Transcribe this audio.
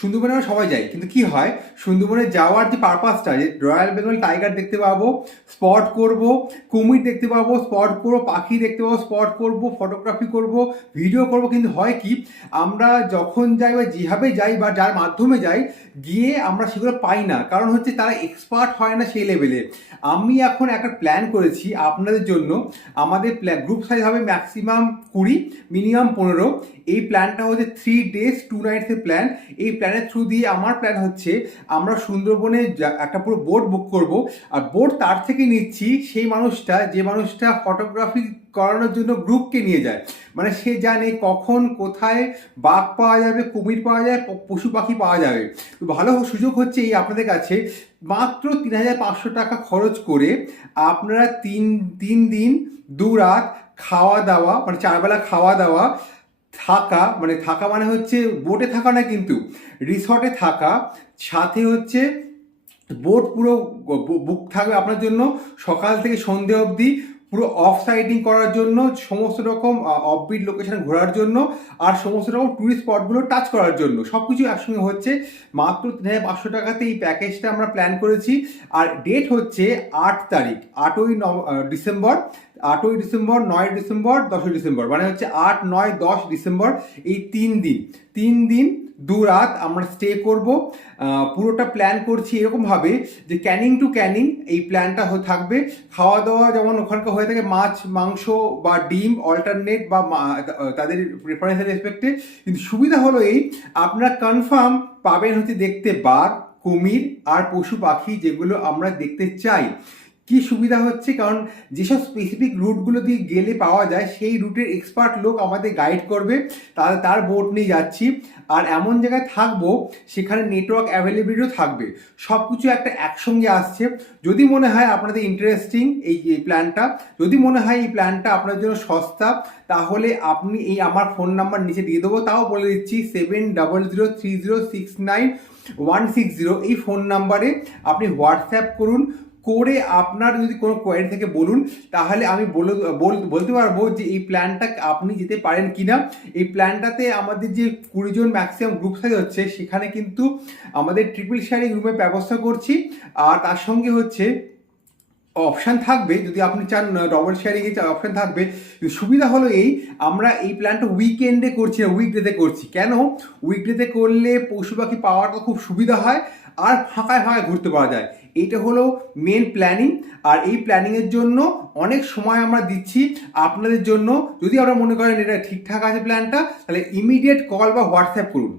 সুন্দরবনে আমরা সবাই যাই। কিন্তু কি হয়? সুন্দরবনে যাওয়ার যে পারপাসটা যে রয়্যাল বেঙ্গল টাইগার দেখতে পাবো স্পট করব, কুমির দেখতে পাবো স্পট করব, পাখি দেখতে পাবো স্পট করব ফটোগ্রাফি করব ভিডিও করব। কিন্তু হয় কি? আমরা যখন যাই বা যেভাবে যাই বা যার মাধ্যমে যাই, গিয়ে আমরা সেগুলো পাই না। কারণ হচ্ছে তারা এক্সপার্ট হয় না সেই লেভেলে আমি এখন একটা প্ল্যান করেছি আপনাদের জন্য। আমাদের গ্রুপ সাইজ হবে ম্যাক্সিমাম কুড়ি মিনিমাম পনেরো। এই প্ল্যানটা হচ্ছে থ্রি ডেজ টু নাইটসের প্ল্যান এই প্ল্যানের থ্রু দিয়ে আমার প্ল্যান হচ্ছে, আমরা সুন্দরবনে একটা পুরো বোট বুক করব। আর বোট তার থেকে নিচ্ছি সেই মানুষটা, যে মানুষটা ফটোগ্রাফি করানোর জন্য গ্রুপকে নিয়ে যায়। মানে সে জানে কখন, কোথায় বাঘ পাওয়া যাবে, কুমির পাওয়া যায় পশু পাখি পাওয়া যাবে। তো ভালো সুযোগ হচ্ছে এই আপনাদের কাছে। মাত্র তিন হাজার পাঁচশো টাকা খরচ করে আপনারা তিন তিন দিন, দু রাত খাওয়া দাওয়া মানে চারবেলা খাওয়া দাওয়া থাকা মানে থাকা মানে হচ্ছে বোটে থাকা না কিন্তু রিসর্টে থাকা, সাথে হচ্ছে বোট পুরো বুক থাকবে আপনার জন্য সকাল থেকে সন্ধে অবধি পুরো অফ সাইডিং করার জন্য, সমস্ত রকম অফবিট লোকেশন ঘোরার জন্য, আর সমস্ত রকম টুরিস্ট স্পটগুলো টাচ করার জন্য। সব কিছু একসঙ্গে হচ্ছে, মাত্র তিন হাজার পাঁচশো টাকাতে এই প্যাকেজটা আমরা প্ল্যান করেছি। আর ডেট হচ্ছে আট তারিখ, আটই ডিসেম্বর আটই ডিসেম্বর, নয় ডিসেম্বর, দশই ডিসেম্বর মানে হচ্ছে আট, নয়, দশ ডিসেম্বর, এই তিন দিন। তিন দিন দু রাত আমরা স্টে করব। পুরোটা প্ল্যান করছি এরকমভাবে যে ক্যানিং টু ক্যানিং এই প্ল্যানটা থাকবে। খাওয়া দাওয়া যেমন ওখানকার হয়ে থাকে মাছ, মাংস বা ডিম অল্টারনেট বা তাদের প্রেফারেন্সের রেসপেক্টে কিন্তু সুবিধা হলো এই, আপনারা কনফার্ম পাবেন হচ্ছে দেখতে বাঘ কুমির আর পশু পাখি যেগুলো আমরা দেখতে চাই। কি সুবিধা হচ্ছে? কারণ যেসব স্পেসিফিক রুটগুলো দিয়ে গেলে পাওয়া যায়, সেই রুটের এক্সপার্ট লোক আমাদের গাইড করবে। তার তার বোট নিয়ে যাচ্ছি। আর এমন জায়গায় থাকব, সেখানে নেটওয়ার্ক অ্যাভেলেবিলিটিও থাকবে। সব কিছু একটা একসঙ্গে আসছে। যদি মনে হয় আপনাদের ইন্টারেস্টিং এই এই প্ল্যানটা যদি মনে হয় এই প্ল্যানটা আপনার জন্য সস্তা, তাহলে আপনি এই আমার ফোন নাম্বার নিচে দিয়ে দেবো। তাও বলে দিচ্ছি seven double zero three zero six nine one six zero এই ফোন নাম্বারে আপনি হোয়াটসঅ্যাপ করুন। করে আপনার যদি কোনো কোয়ারি থেকে বলুন, তাহলে আমি বলে বলতে পারব যে এই প্ল্যানটা আপনি যেতে পারেন কি না এই প্ল্যানটাতে আমাদের যে কুড়িজন ম্যাক্সিমাম গ্রুপ সাইজ হচ্ছে, সেখানে কিন্তু আমাদের ট্রিপল শেয়ারিং রুমের ব্যবস্থা করছি। আর তার সঙ্গে হচ্ছে অপশান থাকবে, যদি আপনি চান ডবল শেয়ারিং এর অপশান থাকবে, সুবিধা হলো এই, আমরা এই প্ল্যানটা উইকেন্ডে করছি না উইকডেতে করছি। কেন? উইকডেতে করলে পশু পাখি পাওয়াটা খুব সুবিধা হয় আর ফাঁকায় ফাঁকায় ঘুরতে পাওয়া যায়। এইটা হলো মেন প্ল্যানিং আর এই প্ল্যানিংয়ের জন্য অনেক সময় আমরা দিচ্ছি আপনাদের জন্য। যদি আপনারা মনে করেন এটা ঠিকঠাক আছে প্ল্যানটা তাহলে ইমিডিয়েট কল বা হোয়াটসঅ্যাপ করুন।